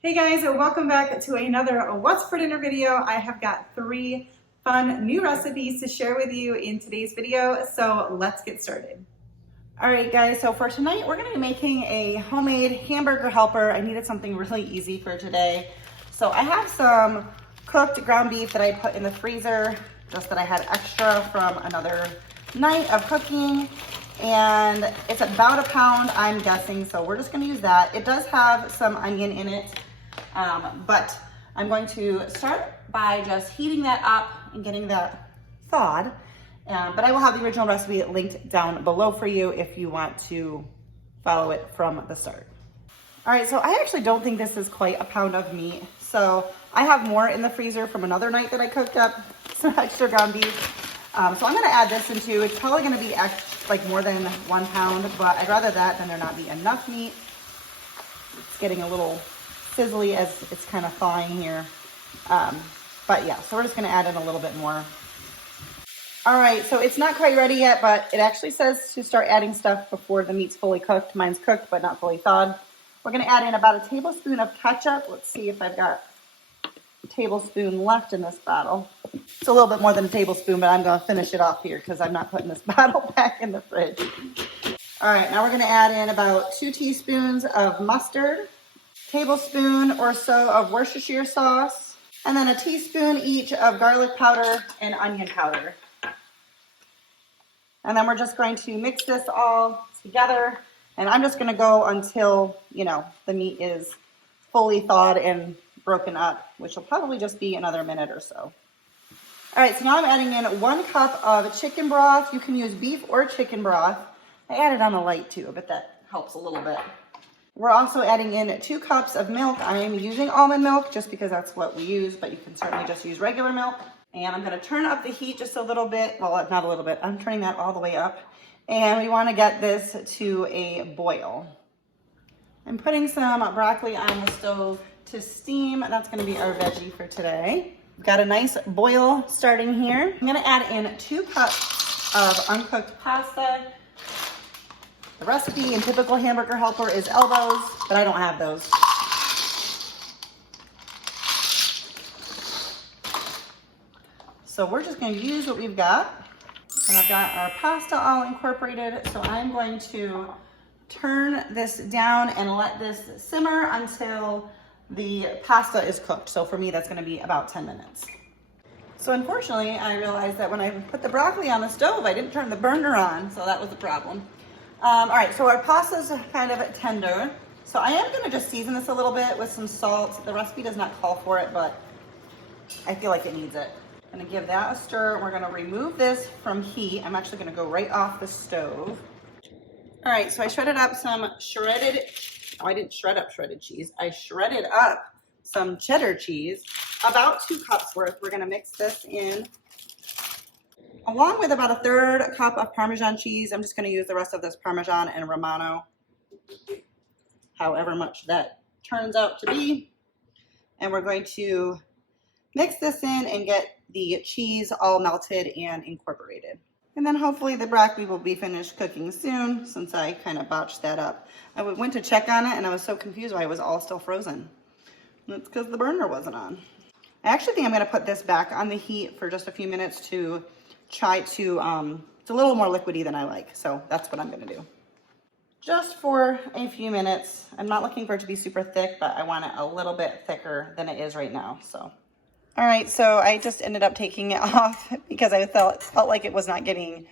Hey guys, welcome back to another What's for Dinner video. I have got 3 fun new recipes to share with you in today's video, so let's get started. All right guys, so for tonight we're gonna be making a homemade hamburger helper. I needed something really easy for today. So I have some cooked ground beef that I put in the freezer, just that I had extra from another night of cooking. And it's about a pound, I'm guessing, so we're just gonna use that. It does have some onion in it. But I'm going to start by just heating that up and getting that thawed. But I will have the original recipe linked down below for you if you want to follow it from the start. All right, so I actually don't think this is quite a pound of meat. So I have more in the freezer from another night that I cooked up, some extra ground beef. So I'm gonna add this into, it's probably gonna be like more than 1 pound, but I'd rather that than there not be enough meat. It's getting a little sizzly as it's kind of thawing here. But yeah, so we're just gonna add in a little bit more. All right, so it's not quite ready yet, but it actually says to start adding stuff before the meat's fully cooked. Mine's cooked, but not fully thawed. We're gonna add in about a tablespoon of ketchup. Let's see if I've got a tablespoon left in this bottle. It's a little bit more than a tablespoon, but I'm gonna finish it off here because I'm not putting this bottle back in the fridge. All right, now we're gonna add in about 2 teaspoons of mustard, tablespoon or so of Worcestershire sauce, and then a teaspoon each of garlic powder and onion powder. And then we're just going to mix this all together. And I'm just gonna go until, the meat is fully thawed and broken up, which will probably just be another minute or so. All right, so now I'm adding in 1 cup of chicken broth. You can use beef or chicken broth. I added on the light too, but that helps a little bit. We're also adding in 2 cups of milk. I am using almond milk just because that's what we use, but you can certainly just use regular milk. And I'm gonna turn up the heat just a little bit. Well, not a little bit, I'm turning that all the way up. And we wanna get this to a boil. I'm putting some broccoli on the stove to steam. That's gonna be our veggie for today. We've got a nice boil starting here. I'm gonna add in 2 cups of uncooked pasta. The recipe in typical hamburger helper is elbows, but I don't have those. So we're just going to use what we've got. And I've got our pasta all incorporated. So I'm going to turn this down and let this simmer until the pasta is cooked. So for me, that's going to be about 10 minutes. So unfortunately, I realized that when I put the broccoli on the stove, I didn't turn the burner on. So that was a problem. All right, so our pasta's kind of tender. So I am gonna just season this a little bit with some salt. The recipe does not call for it, but I feel like it needs it. I'm gonna give that a stir. We're gonna remove this from heat. I'm actually gonna go right off the stove. All right, so I shredded up some I didn't shred up shredded cheese. I shredded up some cheddar cheese, about 2 cups worth. We're gonna mix this in, along with about a 1/3 cup of Parmesan cheese. I'm just gonna use the rest of this Parmesan and Romano, however much that turns out to be. And we're going to mix this in and get the cheese all melted and incorporated. And then hopefully the broccoli will be finished cooking soon, since I kind of botched that up. I went to check on it and I was so confused why it was all still frozen. And it's because the burner wasn't on. I actually think I'm gonna put this back on the heat for just a few minutes to try to, it's a little more liquidy than I like, so that's what I'm gonna do. Just for a few minutes. I'm not looking for it to be super thick, but I want it a little bit thicker than it is right now, so. All right, so I just ended up taking it off because I felt like it was not getting,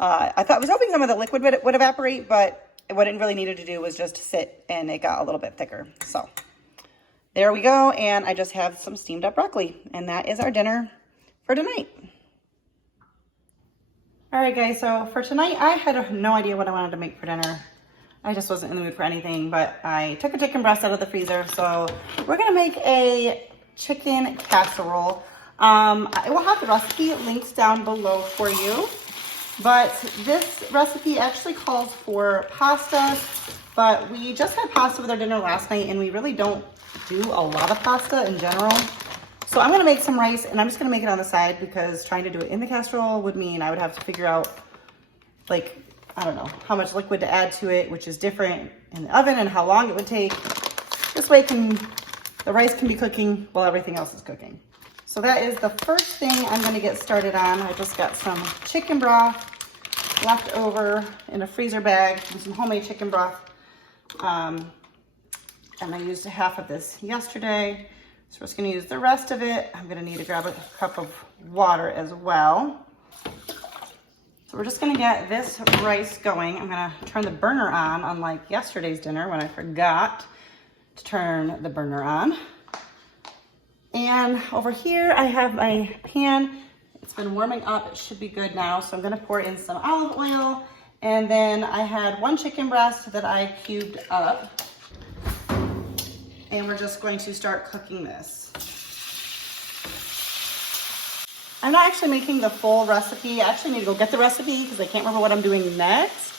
I was hoping some of the liquid would evaporate, but what it really needed to do was just sit, and it got a little bit thicker, so. There we go, and I just have some steamed up broccoli, and that is our dinner for tonight. All right guys, so for tonight, I had no idea what I wanted to make for dinner. I just wasn't in the mood for anything, but I took a chicken breast out of the freezer. So we're gonna make a chicken casserole. I will have the recipe links down below for you, but this recipe actually calls for pasta, but we just had pasta with our dinner last night and we really don't do a lot of pasta in general. So I'm gonna make some rice and I'm just gonna make it on the side because trying to do it in the casserole would mean I would have to figure out, like, I don't know, how much liquid to add to it, which is different in the oven, and how long it would take. It This way the rice can be cooking while everything else is cooking. So that is the first thing I'm gonna get started on. I just got some chicken broth left over in a freezer bag and some homemade chicken broth. And I used half of this yesterday. So we're just gonna use the rest of it. I'm gonna need to grab a cup of water as well. So we're just gonna get this rice going. I'm gonna turn the burner on, unlike yesterday's dinner when I forgot to turn the burner on. And over here I have my pan. It's been warming up, it should be good now. So I'm gonna pour in some olive oil. And then I had 1 chicken breast that I cubed up. And we're just going to start cooking this. I'm not actually making the full recipe. I actually need to go get the recipe because I can't remember what I'm doing next.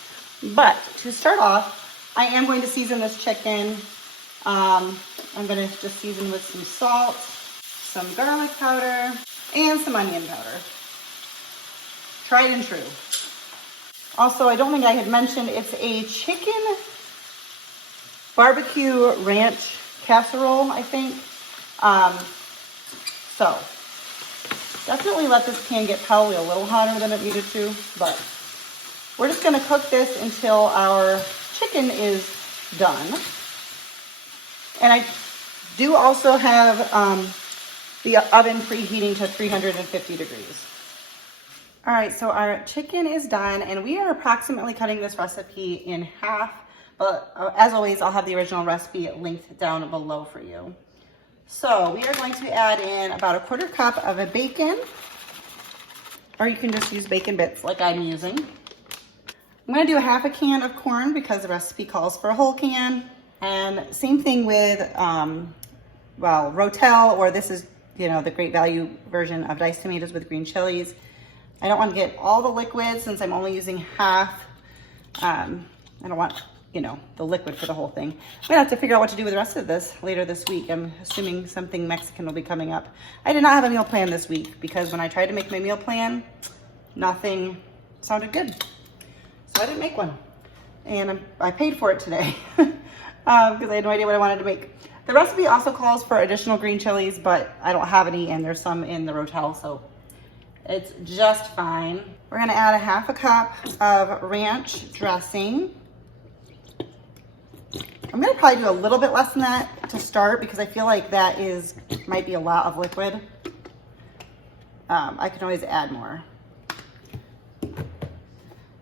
But to start off, I am going to season this chicken. I'm gonna just season with some salt, some garlic powder, and some onion powder. Tried and true. Also, I don't think I had mentioned, it's a chicken barbecue ranch casserole, I think. So definitely let this pan get probably a little hotter than it needed to, but we're just gonna cook this until our chicken is done. And I do also have the oven preheating to 350 degrees. All right, so our chicken is done and we are approximately cutting this recipe in half, but as always, I'll have the original recipe linked down below for you. So we are going to add in about 1/4 cup of a bacon, or you can just use bacon bits like I'm using. I'm gonna do 1/2 can of corn because the recipe calls for a whole can. And same thing with, well, Rotel, or this is, you know, the Great Value version of diced tomatoes with green chilies. I don't want to get all the liquid since I'm only using half. I don't want, you know, the liquid for the whole thing. I'm gonna have to figure out what to do with the rest of this later this week. I'm assuming something Mexican will be coming up. I did not have a meal plan this week because when I tried to make my meal plan, nothing sounded good. So I didn't make one. And I paid for it today because I had no idea what I wanted to make. The recipe also calls for additional green chilies, but I don't have any and there's some in the Rotel, so it's just fine. We're gonna add 1/2 cup of ranch dressing. I'm gonna probably do a little bit less than that to start because I feel like that might be a lot of liquid. I can always add more.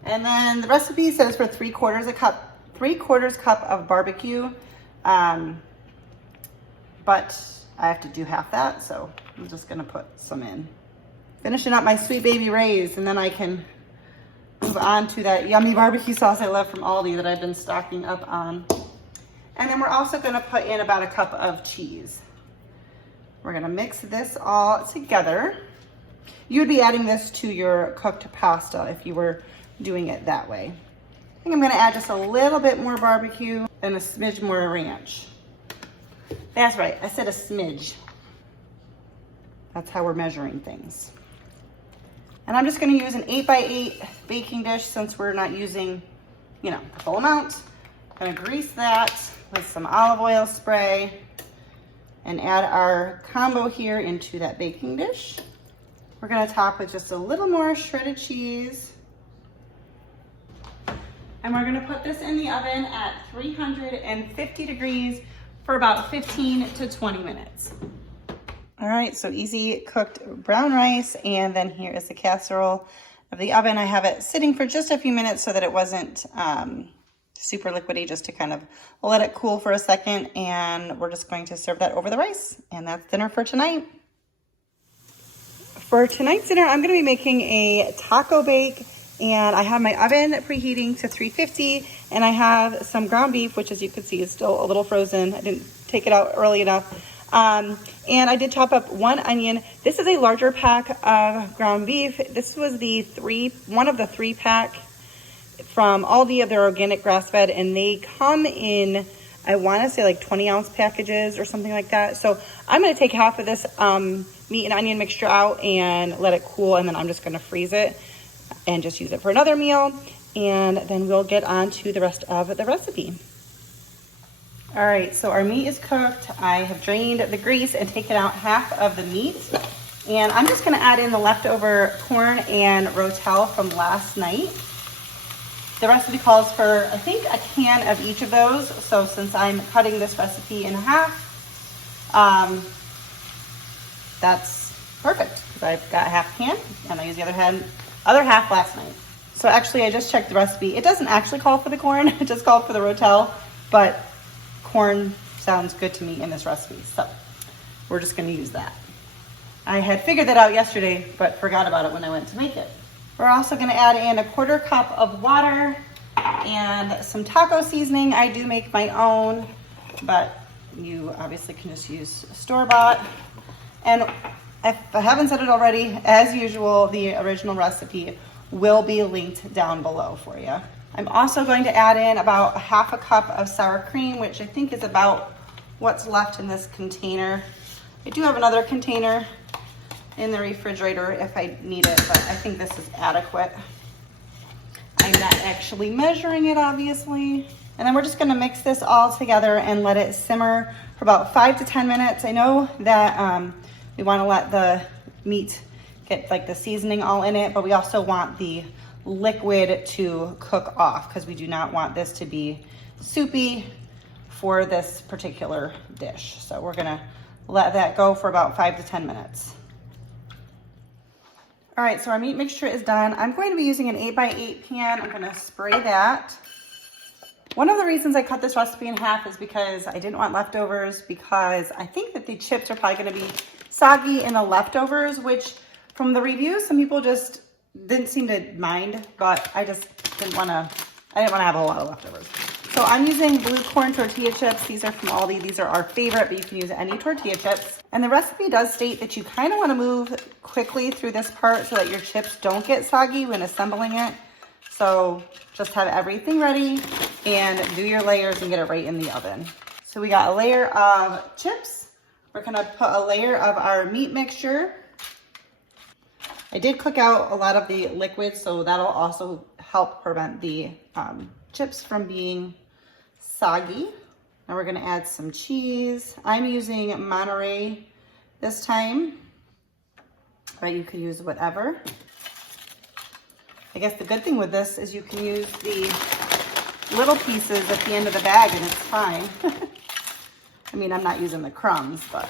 And then the recipe says for 3/4 cup of barbecue, but I have to do half that, so I'm just gonna put some in. Finishing up my Sweet Baby Ray's, and then I can move on to that yummy barbecue sauce I love from Aldi that I've been stocking up on. And then we're also gonna put in about 1 cup of cheese. We're gonna mix this all together. You would be adding this to your cooked pasta if you were doing it that way. I think I'm gonna add just a little bit more barbecue and a smidge more ranch. That's right, I said a smidge. That's how we're measuring things. And I'm just gonna use an 8x8 baking dish since we're not using, you know, the full amount. I'm gonna grease that with some olive oil spray and add our combo here into that baking dish. We're gonna top with just a little more shredded cheese. And we're gonna put this in the oven at 350 degrees for about 15 to 20 minutes. All right, so easy cooked brown rice, and then here is the casserole of the oven. I have it sitting for just a few minutes so that it wasn't super liquidy, just to kind of let it cool for a second, and we're just going to serve that over the rice, and that's dinner for tonight. For tonight's dinner, I'm gonna be making a taco bake, and I have my oven preheating to 350, and I have some ground beef, which as you can see is still a little frozen. I didn't take it out early enough. And I did chop up 1 onion. This is a larger pack of ground beef. This was one of the 3-pack from Aldi of their organic grass-fed, and they come in, I want to say like 20-ounce packages or something like that. So I'm going to take half of this meat and onion mixture out and let it cool, and then I'm just going to freeze it and just use it for another meal, and then we'll get on to the rest of the recipe. All right, so our meat is cooked. I have drained the grease and taken out half of the meat. And I'm just gonna add in the leftover corn and rotel from last night. The recipe calls for, I think, a can of each of those. So since I'm cutting this recipe in half, that's perfect, because I've got half a can and I used the other half last night. So actually, I just checked the recipe. It doesn't actually call for the corn, it just called for the rotel, but corn sounds good to me in this recipe, so we're just gonna use that. I had figured that out yesterday, but forgot about it when I went to make it. We're also gonna add in a 1/4 cup of water and some taco seasoning. I do make my own, but you obviously can just use store-bought. And if I haven't said it already, as usual, the original recipe will be linked down below for you. I'm also going to add in about 1/2 cup of sour cream, which I think is about what's left in this container. I do have another container in the refrigerator if I need it, but I think this is adequate. I'm not actually measuring it, obviously. And then we're just gonna mix this all together and let it simmer for about 5 to 10 minutes. I know that we wanna let the meat get like the seasoning all in it, but we also want the liquid to cook off because we do not want this to be soupy for this particular dish. So we're gonna let that go for about 5 to 10 minutes. All right, so our meat mixture is done. I'm going to be using an 8x8 pan. I'm gonna spray that. One of the reasons I cut this recipe in half is because I didn't want leftovers, because I think that the chips are probably gonna be soggy in the leftovers, which from the reviews, some people just didn't seem to mind, but I just didn't wanna have a lot of leftovers. So I'm using blue corn tortilla chips. These are from Aldi. These are our favorite, but you can use any tortilla chips. And the recipe does state that you kind of want to move quickly through this part so that your chips don't get soggy when assembling it. So just have everything ready and do your layers and get it right in the oven. So we got a layer of chips. We're gonna put a layer of our meat mixture. I did cook out a lot of the liquid, so that'll also help prevent the chips from being soggy. Now we're gonna add some cheese. I'm using Monterey this time, but you could use whatever. I guess the good thing with this is you can use the little pieces at the end of the bag and it's fine. I mean, I'm not using the crumbs, but.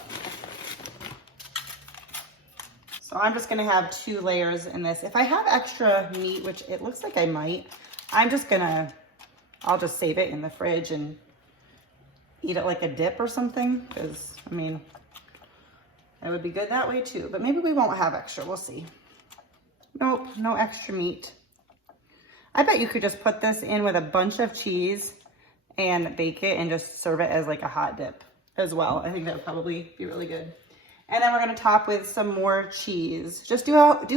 So I'm just gonna have 2 layers in this. If I have extra meat, which it looks like I might, I'll just save it in the fridge and eat it like a dip or something, because I mean, it would be good that way too, but maybe we won't have extra, we'll see. Nope, no extra meat. I bet you could just put this in with a bunch of cheese and bake it and just serve it as like a hot dip as well. I think that would probably be really good. And then we're gonna top with some more cheese. Just do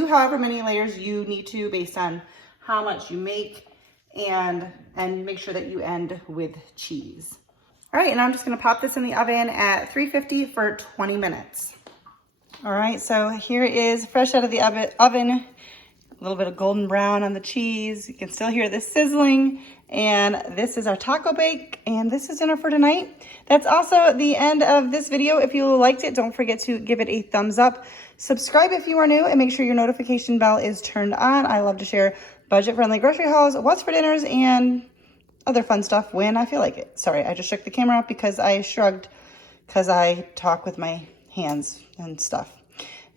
however many layers you need to based on how much you make, and make sure that you end with cheese. All right, and I'm just gonna pop this in the oven at 350 for 20 minutes. All right, so here it is fresh out of the oven. A little bit of golden brown on the cheese. You can still hear the sizzling. And this is our taco bake, and this is dinner for tonight. That's also the end of this video. If you liked it, don't forget to give it a thumbs up. Subscribe if you are new, and make sure your notification bell is turned on. I love to share budget-friendly grocery hauls, what's for dinners, and other fun stuff when I feel like it. Sorry, I just shook the camera up because I shrugged, because I talk with my hands and stuff.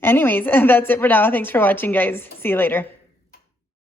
Anyways, that's it for now. Thanks for watching, guys. See you later.